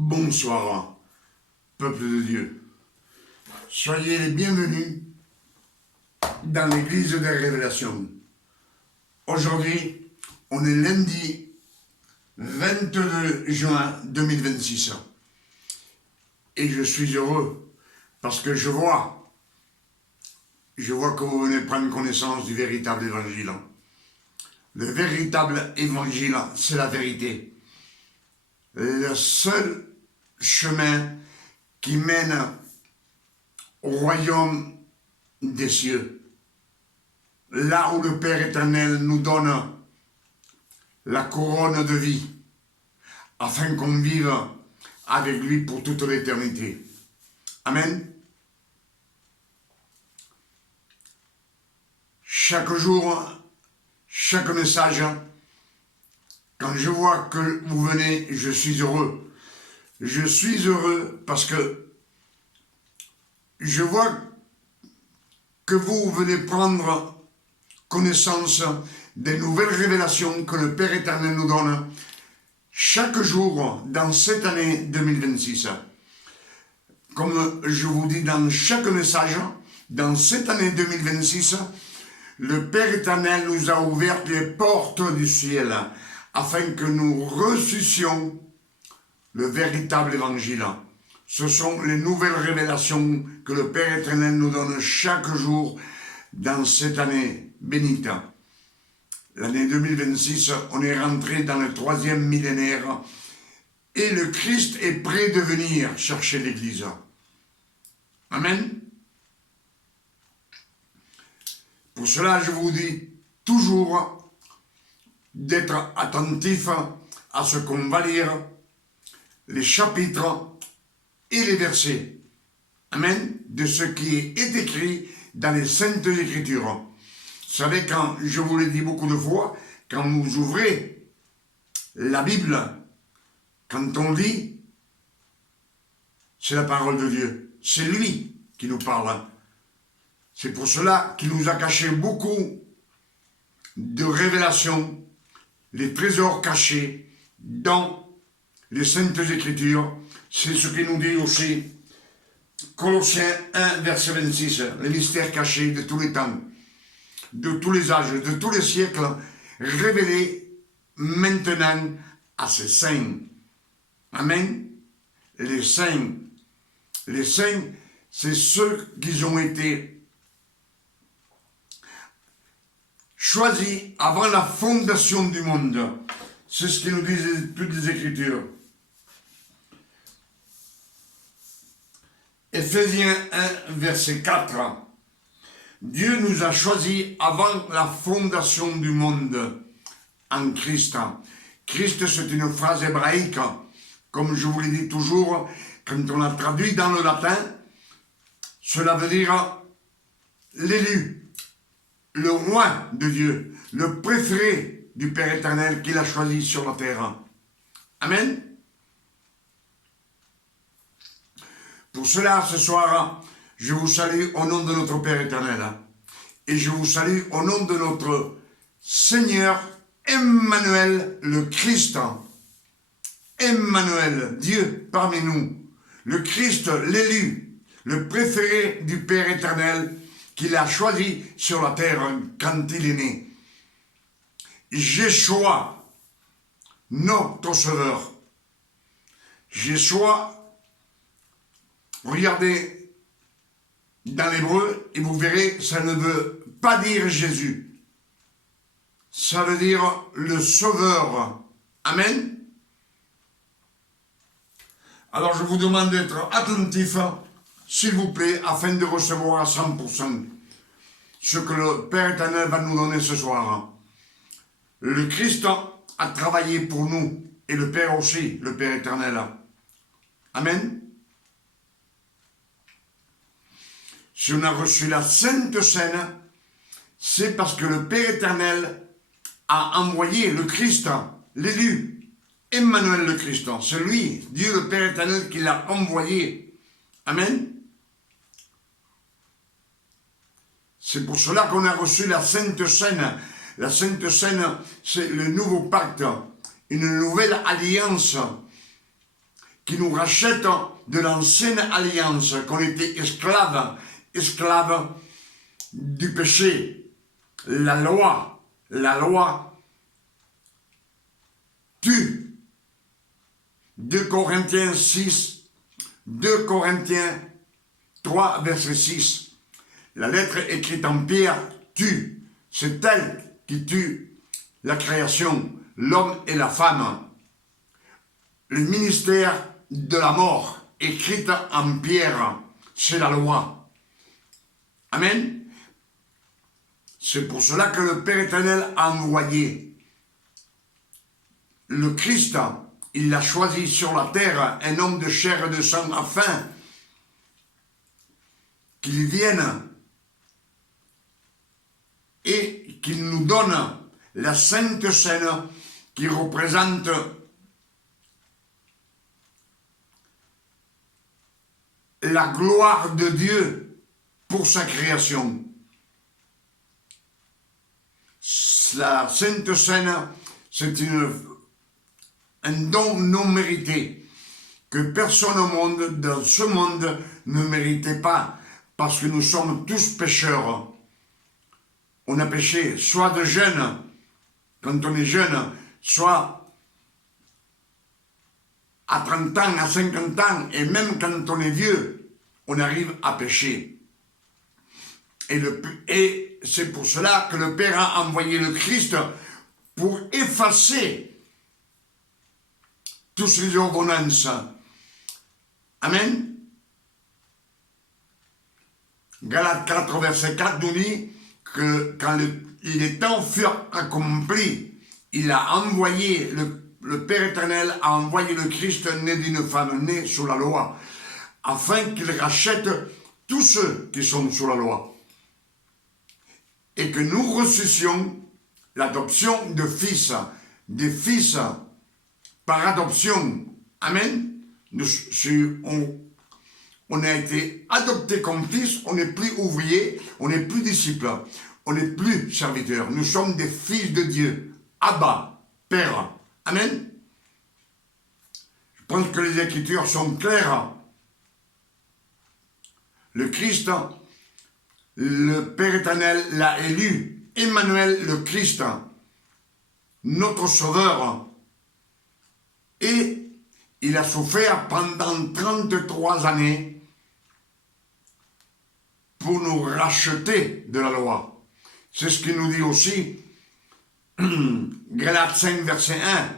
Bonsoir, peuple de Dieu. Soyez les bienvenus dans l'église des révélations. Aujourd'hui, on est lundi 22 juin 2026. Et je suis heureux parce que je vois que vous venez prendre connaissance du véritable évangile. Le véritable évangile, c'est la vérité. Le seul chemin qui mène au royaume des cieux. Là où le Père éternel nous donne la couronne de vie, afin qu'on vive avec lui pour toute l'éternité. Amen. Chaque jour, chaque message, quand je vois que vous venez, je suis heureux. Je suis heureux parce que je vois que vous venez prendre connaissance des nouvelles révélations que le Père éternel nous donne chaque jour dans cette année 2026. Comme je vous dis dans chaque message, dans cette année 2026, le Père éternel nous a ouvert les portes du ciel afin que nous reçussions le véritable évangile. Ce sont les nouvelles révélations que le Père éternel nous donne chaque jour dans cette année bénite. L'année 2026, on est rentré dans le 3e millénaire et le Christ est prêt de venir chercher l'Église. Amen. Pour cela, je vous dis toujours d'être attentif à ce qu'on va lire, les chapitres et les versets. Amen. De ce qui est écrit dans les Saintes Écritures. Vous savez, quand je vous l'ai dit beaucoup de fois, quand vous ouvrez la Bible, quand on lit, c'est la parole de Dieu. C'est lui qui nous parle. C'est pour cela qu'il nous a caché beaucoup de révélations, les trésors cachés dans les Saintes Écritures. C'est ce qui nous dit aussi Colossiens 1, verset 26, les mystères cachés de tous les temps, de tous les âges, de tous les siècles, révélés maintenant à ses saints. Amen. Les saints, c'est ceux qui ont été choisis avant la fondation du monde. C'est ce que nous disent toutes les Écritures. Éphésiens 1, verset 4. Dieu nous a choisis avant la fondation du monde en Christ. Christ, c'est une phrase hébraïque. Comme je vous l'ai dit toujours, quand on la traduit dans le latin, cela veut dire l'élu, le roi de Dieu, le préféré du Père éternel qu'il a choisi sur la terre. Amen. Pour cela, ce soir, je vous salue au nom de notre Père éternel. Et je vous salue au nom de notre Seigneur Emmanuel, le Christ. Emmanuel, Dieu parmi nous. Le Christ, l'élu, le préféré du Père éternel qu'il a choisi sur la terre quand il est né. Jéhoshua, notre Sauveur. Jéhoshua, regardez dans l'hébreu et vous verrez, ça ne veut pas dire Jésus. Ça veut dire le Sauveur. Amen. Alors je vous demande d'être attentif, s'il vous plaît, afin de recevoir à 100% ce que le Père éternel va nous donner ce soir. Le Christ a travaillé pour nous, et le Père aussi, le Père éternel. Amen. Si on a reçu la Sainte Seine, c'est parce que le Père éternel a envoyé le Christ, l'élu, Emmanuel le Christ. C'est lui, Dieu le Père éternel, qui l'a envoyé. Amen. C'est pour cela qu'on a reçu la Sainte Seine. La Sainte Seine, c'est le nouveau pacte, une nouvelle alliance qui nous rachète de l'ancienne alliance, qu'on était esclaves du péché. La loi tue. 2 Corinthiens 6, 2 Corinthiens 3, verset 6. La lettre écrite en pierre tue. C'est elle qui tue la création, l'homme et la femme. Le ministère de la mort, écrite en pierre, c'est la loi. Amen. C'est pour cela que le Père éternel a envoyé le Christ. Il l'a choisi sur la terre, un homme de chair et de sang, afin qu'il vienne et qu'il nous donne la Sainte Seine qui représente la gloire de Dieu pour sa création. La Sainte Seine, c'est un don non mérité que personne au monde, dans ce monde, ne méritait pas, parce que nous sommes tous pécheurs. On a péché, soit de jeune, quand on est jeune, soit à 30 ans, à 50 ans, et même quand on est vieux, on arrive à pécher. Et c'est pour cela que le Père a envoyé le Christ pour effacer toutes ces ordonnances. Amen. Galates 4, verset 4 nous dit que quand les temps furent accomplis, il a envoyé, le Père éternel a envoyé le Christ né d'une femme née sous la loi, afin qu'il rachète tous ceux qui sont sous la loi, et que nous reçussions l'adoption de fils, des fils par adoption. Amen. On a été adopté comme fils, on n'est plus ouvrier, on n'est plus disciple, on n'est plus serviteur. Nous sommes des fils de Dieu. Abba, Père. Amen. Je pense que les Écritures sont claires. Le Christ, le Père éternel l'a élu. Emmanuel, le Christ, notre Sauveur. Et il a souffert pendant 33 années pour nous racheter de la loi. C'est ce qu'il nous dit aussi, Galates 5, verset 1.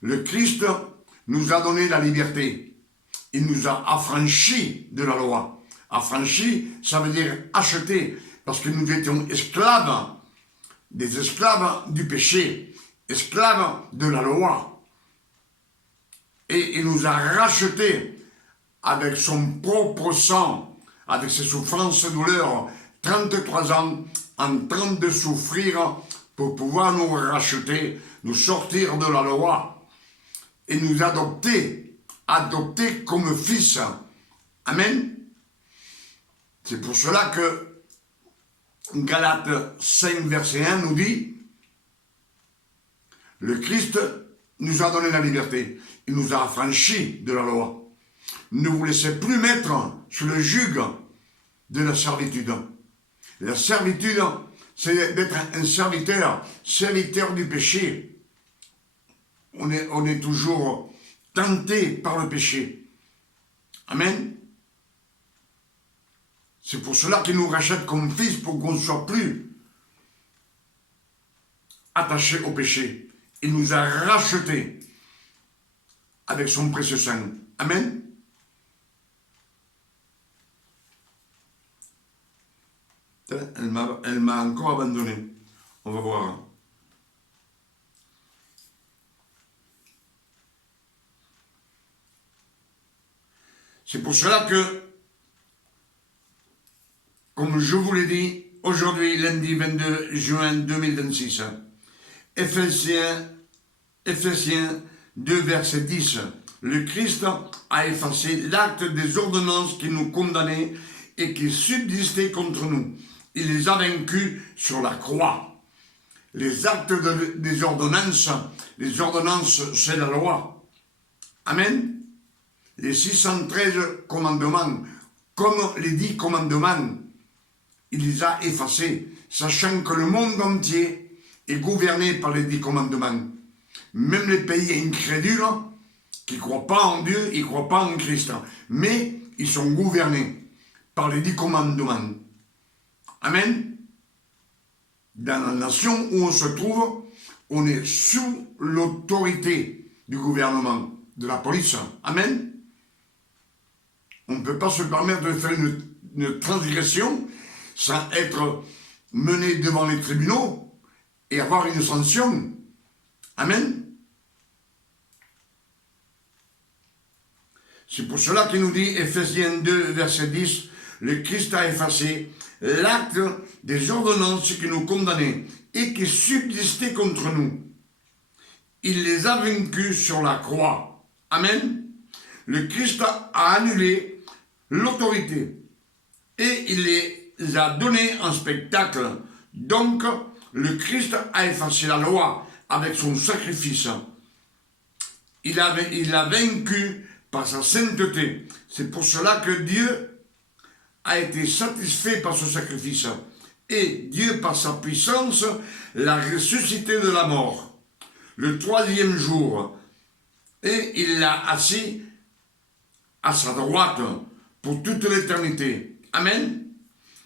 Le Christ nous a donné la liberté. Il nous a affranchis de la loi. Affranchis, ça veut dire acheter, parce que nous étions esclaves, des esclaves du péché, esclaves de la loi. Et il nous a rachetés avec son propre sang, avec ses souffrances et douleurs, 33 ans en train de souffrir pour pouvoir nous racheter, nous sortir de la loi et nous adopter comme fils. Amen. C'est pour cela que Galates 5, verset 1 nous dit, le Christ nous a donné la liberté, il nous a affranchis de la loi. Ne vous laissez plus mettre sous le joug de la servitude. La servitude, c'est d'être un serviteur du péché. On est toujours tenté par le péché. Amen. C'est pour cela qu'il nous rachète comme fils, pour qu'on ne soit plus attaché au péché. Il nous a rachetés avec son précieux sang. Amen. Elle m'a encore abandonné. On va voir. C'est pour cela que, comme je vous l'ai dit, aujourd'hui, lundi 22 juin 2026, Ephésiens 2, verset 10, le Christ a effacé l'acte des ordonnances qui nous condamnaient et qui subsistaient contre nous. Il les a vaincus sur la croix. Les actes des ordonnances, les ordonnances, c'est la loi. Amen. les 613 commandements, comme les 10 commandements, il les a effacés, sachant que le monde entier est gouverné par les 10 commandements. Même les pays incrédules, qui ne croient pas en Dieu, ils ne croient pas en Christ, mais ils sont gouvernés par les 10 commandements. Amen. Dans la nation où on se trouve, on est sous l'autorité du gouvernement, de la police. Amen. On ne peut pas se permettre de faire une transgression sans être mené devant les tribunaux et avoir une sanction. Amen. C'est pour cela qu'il nous dit, Ephésiens 2, verset 10, le Christ a effacé l'acte des ordonnances qui nous condamnaient et qui subsistaient contre nous. Il les a vaincus sur la croix. Amen. Le Christ a annulé l'autorité et il les a donnés en spectacle. Donc, le Christ a effacé la loi avec son sacrifice. Il a vaincu par sa sainteté. C'est pour cela que Dieu a été satisfait par ce sacrifice. Et Dieu, par sa puissance, l'a ressuscité de la mort le 3e jour. Et il l'a assis à sa droite pour toute l'éternité. Amen.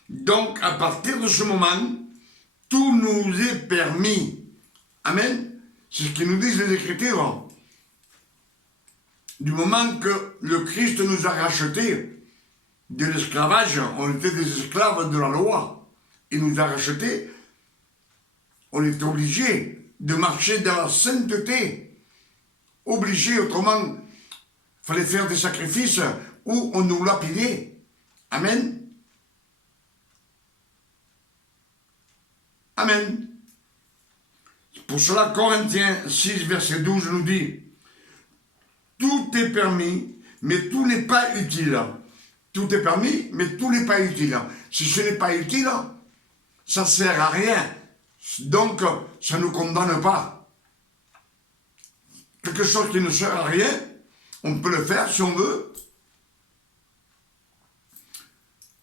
Donc, à partir de ce moment, tout nous est permis. Amen. C'est ce que nous disent les Écritures. Du moment que le Christ nous a rachetés de l'esclavage, on était des esclaves de la loi. Il nous a rachetés, on est obligé de marcher dans la sainteté. Obligé, autrement, il fallait faire des sacrifices où on nous lapidait. Amen. Amen. Pour cela, Corinthiens 6, verset 12 nous dit, tout est permis, mais tout n'est pas utile. Tout est permis, mais tout n'est pas utile. Si ce n'est pas utile, ça ne sert à rien. Donc, ça ne nous condamne pas. Quelque chose qui ne sert à rien, on peut le faire si on veut,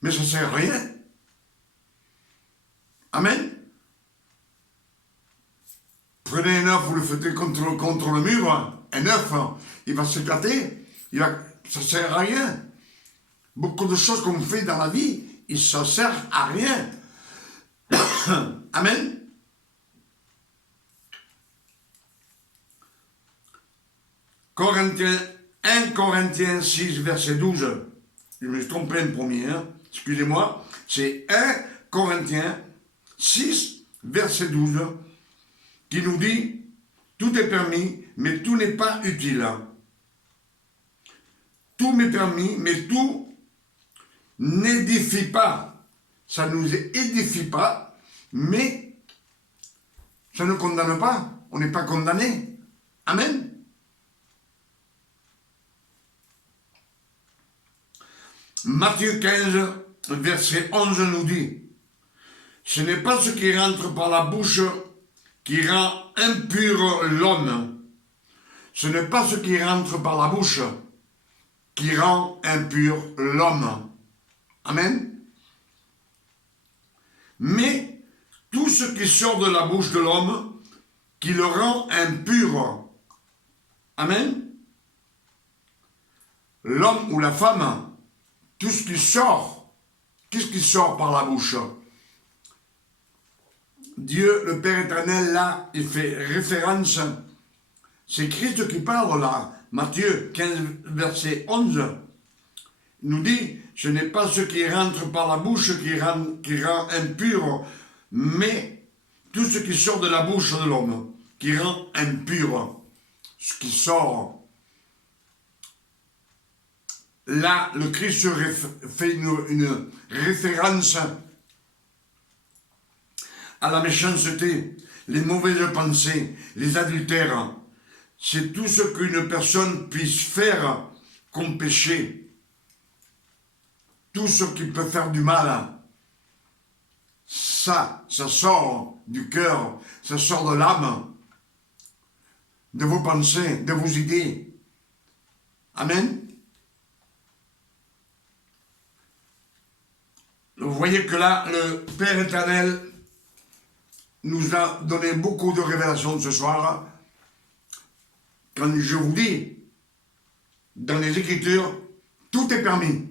mais ça ne sert à rien. Amen. Prenez un œuf, vous le faites contre le mur, un œuf, il va s'éclater, ça ne sert à rien. Beaucoup de choses qu'on fait dans la vie, ça ne sert à rien. Amen. Corinthiens 1 Corinthiens 6, verset 12. Je me suis trompé le premier, excusez-moi. C'est 1 Corinthiens 6, verset 12, qui nous dit « Tout est permis, mais tout n'est pas utile. Tout m'est permis, mais tout n'édifie pas. Ça ne nous édifie pas, mais ça ne condamne pas. On n'est pas condamné. Amen. Matthieu 15, verset 11 nous dit « Ce n'est pas ce qui rentre par la bouche qui rend impur l'homme. Ce n'est pas ce qui rentre par la bouche qui rend impur l'homme. » Amen. Mais tout ce qui sort de la bouche de l'homme qui le rend impur. Amen. L'homme ou la femme, tout ce qui sort, qu'est-ce qui sort par la bouche? Dieu, le Père éternel, là, il fait référence. C'est Christ qui parle là. Matthieu 15, verset 11, il nous dit, ce n'est pas ce qui rentre par la bouche qui rend impur, mais tout ce qui sort de la bouche de l'homme, qui rend impur. Ce qui sort. Là, le Christ fait une référence à la méchanceté, les mauvaises pensées, les adultères. C'est tout ce qu'une personne puisse faire comme péché. Tout ce qui peut faire du mal. Ça sort du cœur, ça sort de l'âme, de vos pensées, de vos idées. Amen. voyez que là, le Père éternel nous a donné beaucoup de révélations ce soir. Quand je vous dis, dans les Écritures, tout est permis.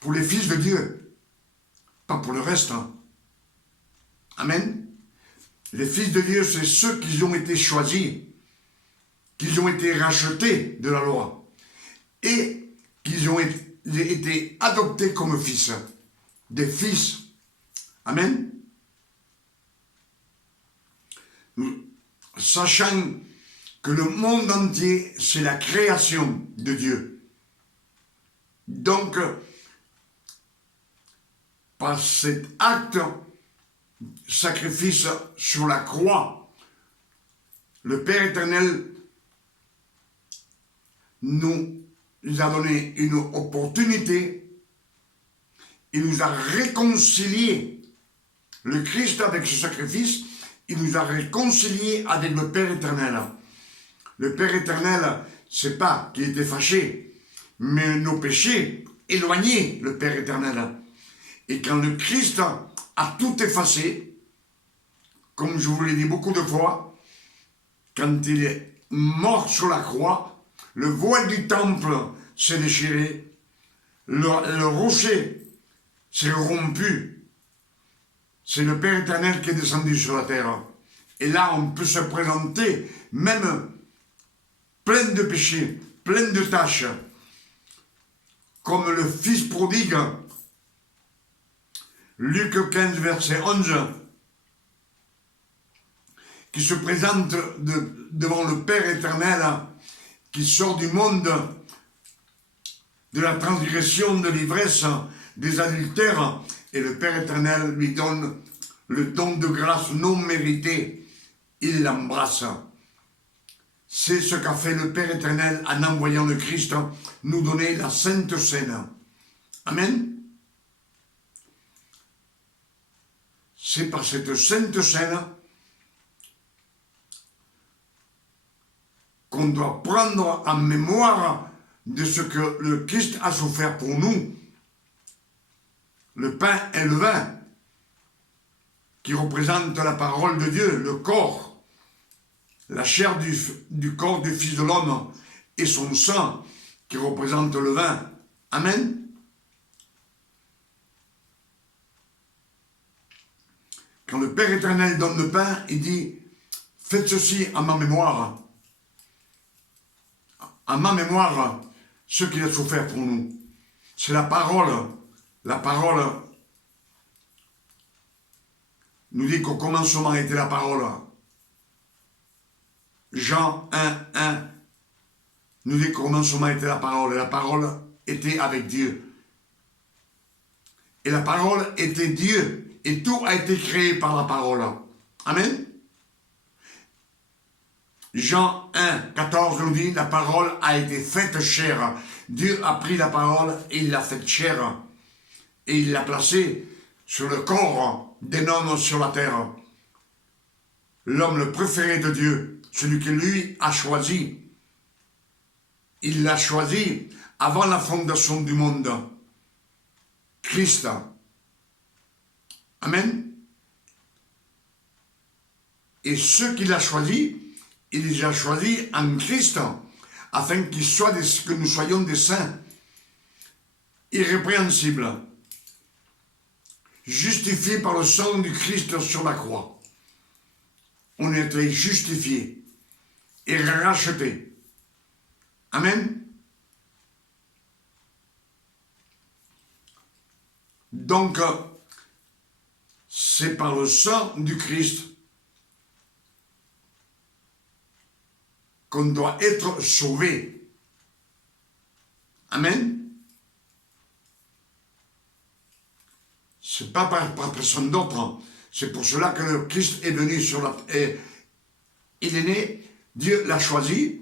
Pour les fils de Dieu, pas pour le reste. Amen. Les fils de Dieu, c'est ceux qui ont été choisis, qui ont été rachetés de la loi et qui ont été adoptés comme fils, des fils. Amen. Sachant que le monde entier, c'est la création de Dieu. Donc, par cet acte, sacrifice sur la croix, le Père éternel nous a donné une opportunité, il nous a réconciliés, le Christ avec ce sacrifice, il nous a réconciliés avec le Père éternel. Le Père éternel, c'est pas qu'il était fâché, mais nos péchés éloignaient le Père éternel. Et quand le Christ a tout effacé, comme je vous l'ai dit beaucoup de fois, quand il est mort sur la croix, le voile du temple s'est déchiré, le rocher s'est rompu. C'est le Père éternel qui est descendu sur la terre. Et là, on peut se présenter, même plein de péchés, plein de tâches, comme le Fils prodigue, Luc 15, verset 11, qui se présente devant le Père éternel, qui sort du monde de la transgression, de l'ivresse, des adultères, et le Père éternel lui donne le don de grâce non mérité. Il l'embrasse. C'est ce qu'a fait le Père éternel en envoyant le Christ nous donner la Sainte Seine. Amen. C'est par cette Sainte Seine qu'on doit prendre en mémoire de ce que le Christ a souffert pour nous. Le pain et le vin, qui représentent la parole de Dieu, le corps, la chair du corps du Fils de l'homme, et son sang, qui représente le vin. Amen. Quand le Père éternel donne le pain, il dit, faites ceci en ma mémoire. En ma mémoire, ce qu'il a souffert pour nous. C'est la parole. La parole nous dit qu'au commencement était la parole. Jean 1, 1 nous dit qu'au commencement était la parole. Et la parole était avec Dieu. Et la parole était Dieu. Et tout a été créé par la parole. Amen. Jean 1, 14 nous dit, la parole a été faite chair. Dieu a pris la parole et il l'a faite chair. Et il l'a placée sur le corps d'un homme sur la terre. L'homme le préféré de Dieu, celui que lui a choisi. Il l'a choisi avant la fondation du monde. Christ. Amen. Et ceux qu'il a choisis, il les a choisis en Christ, afin que nous soyons des saints, irrépréhensibles, justifiés par le sang du Christ sur la croix. On a été justifiés et rachetés. Amen. Donc, c'est par le sang du Christ qu'on doit être sauvé. Amen. C'est pas par personne d'autre. C'est pour cela que le Christ est venu sur la terre. Il est né, Dieu l'a choisi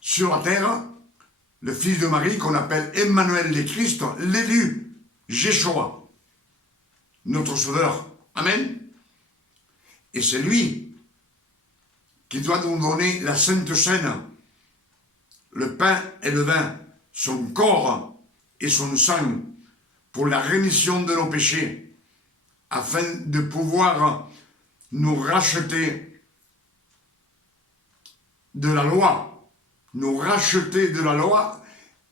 sur la terre, le fils de Marie qu'on appelle Emmanuel le Christ, l'élu, Jéchoua, notre sauveur. Amen. Et c'est lui qui doit nous donner la Sainte Seine, le pain et le vin, son corps et son sang, pour la rémission de nos péchés, afin de pouvoir nous racheter de la loi,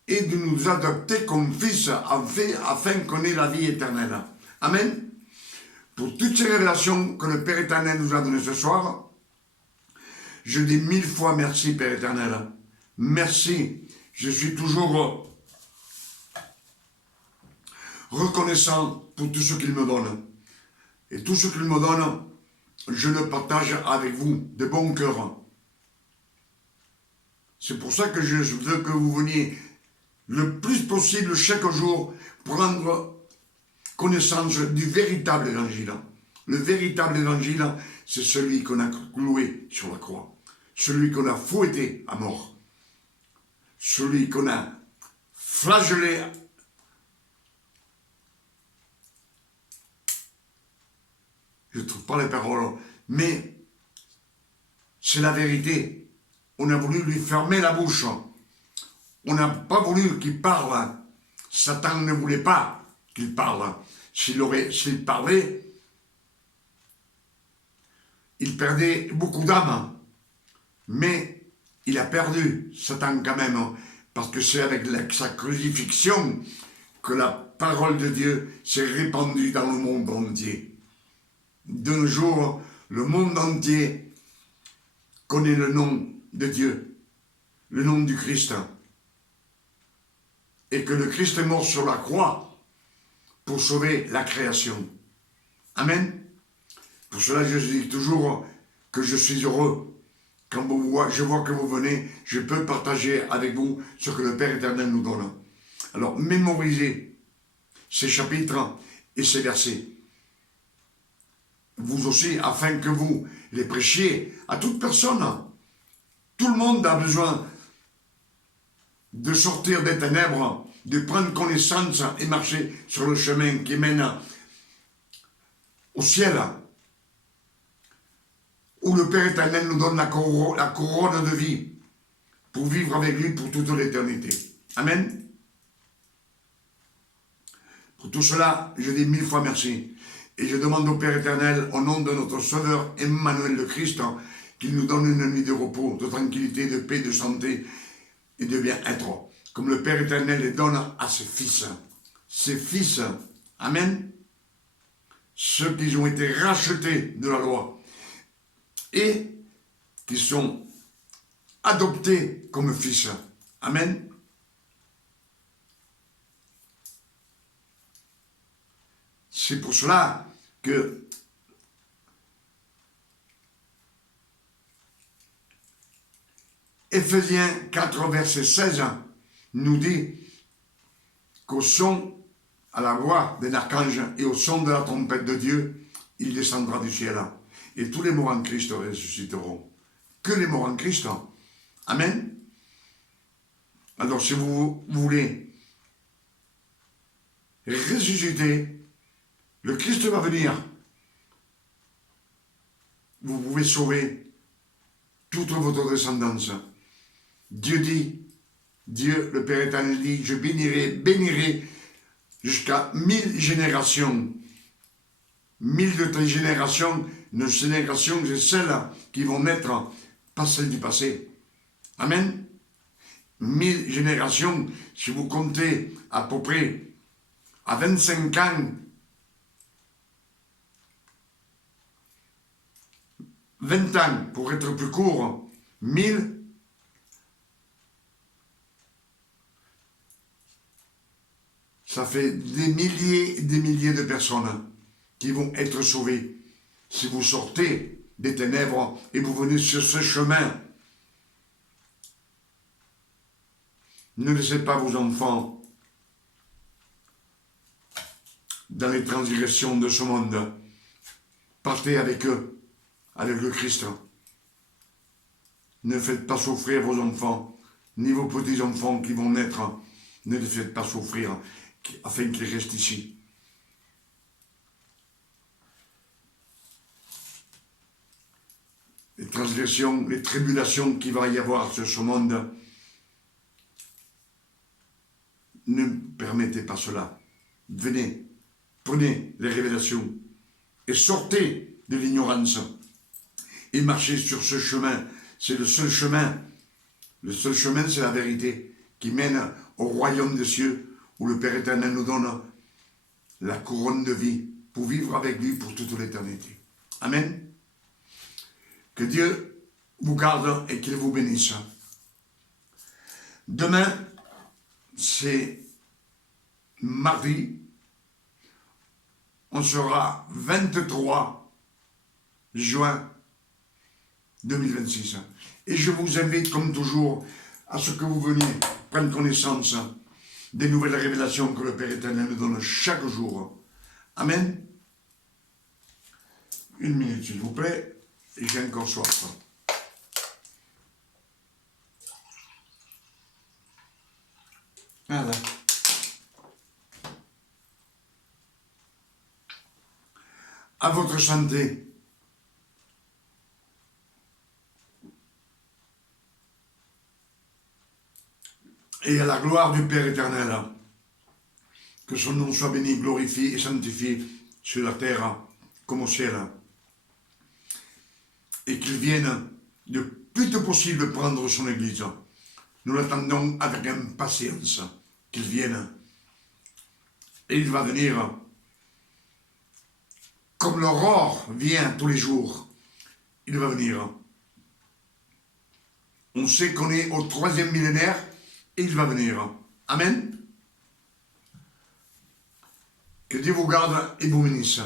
et de nous adopter comme fils afin qu'on ait la vie éternelle. Amen. Pour toutes ces révélations que le Père éternel nous a données ce soir, je dis 1000 fois merci, Père éternel. Merci. Je suis toujours reconnaissant pour tout ce qu'il me donne. Et tout ce qu'il me donne, je le partage avec vous, de bon cœur. C'est pour ça que je veux que vous veniez le plus possible chaque jour prendre connaissance du véritable évangile. Le véritable évangile, c'est celui qu'on a cloué sur la croix, celui qu'on a fouetté à mort, celui qu'on a flagellé. Je ne trouve pas les paroles, mais c'est la vérité. On a voulu lui fermer la bouche. On n'a pas voulu qu'il parle. Satan ne voulait pas qu'il parle. S'il parlait, il perdait beaucoup d'âmes. Mais il a perdu, Satan quand même, parce que c'est avec sa crucifixion que la parole de Dieu s'est répandue dans le monde entier. De nos jours, le monde entier connaît le nom de Dieu, le nom du Christ. Et que le Christ est mort sur la croix pour sauver la création. Amen. Pour cela, je dis toujours que je suis heureux. Quand je vois que vous venez, je peux partager avec vous ce que le Père éternel nous donne. Alors, mémorisez ces chapitres et ces versets. Vous aussi, afin que vous les prêchiez à toute personne. Tout le monde a besoin de sortir des ténèbres, de prendre connaissance et marcher sur le chemin qui mène au ciel, où le Père éternel nous donne la couronne de vie pour vivre avec lui pour toute l'éternité. Amen. Pour tout cela, je dis 1000 fois merci. Et je demande au Père éternel, au nom de notre Sauveur Emmanuel le Christ, qu'il nous donne une nuit de repos, de tranquillité, de paix, de santé et de bien-être. Comme le Père éternel les donne à ses fils. Ses fils, amen, ceux qui ont été rachetés de la loi et qui sont adoptés comme fils. Amen. C'est pour cela que Éphésiens 4, verset 16 nous dit qu'au son, à la voix d'un archange et au son de la trompette de Dieu, il descendra du ciel. Et tous les morts en Christ ressusciteront. Que les morts en Christ. Amen. Alors si vous voulez ressusciter, le Christ va venir. Vous pouvez sauver toute votre descendance. Dieu dit, Dieu, le Père éternel dit, je bénirai jusqu'à 1000 générations. 1000 de tes générations, nos générations, c'est celles qui vont naître, pas celles du passé. Amen. 1000 générations, si vous comptez à peu près à 25 ans, 20 ans, pour être plus court, 1000, ça fait des milliers et des milliers de personnes qui vont être sauvées. Si vous sortez des ténèbres et vous venez sur ce chemin, ne laissez pas vos enfants dans les transgressions de ce monde. Partez avec eux, avec le Christ. Ne faites pas souffrir vos enfants, ni vos petits-enfants qui vont naître. Ne les faites pas souffrir, afin qu'ils restent ici. Les transgressions, les tribulations qu'il va y avoir sur ce monde, ne permettez pas cela. venez, prenez les révélations et sortez de l'ignorance et marchez sur ce chemin. C'est le seul chemin. Le seul chemin, c'est la vérité qui mène au royaume des cieux où le Père éternel nous donne la couronne de vie pour vivre avec lui pour toute l'éternité. Amen. Que Dieu vous garde et qu'il vous bénisse. Demain, c'est mardi. On sera 23 juin 2026. Et je vous invite, comme toujours, à ce que vous veniez prendre connaissance des nouvelles révélations que le Père éternel nous donne chaque jour. Amen. Une minute, s'il vous plaît, et j'ai encore soif. Voilà. À votre santé. Et à la gloire du Père éternel, que son nom soit béni, glorifié et sanctifié sur la terre comme au ciel. Et qu'il vienne le plus tôt possible prendre son Église. Nous l'attendons avec impatience qu'il vienne. Et il va venir comme l'aurore vient tous les jours. Il va venir. On sait qu'on est au 3e millénaire et il va venir. Amen. Que Dieu vous garde et vous bénisse.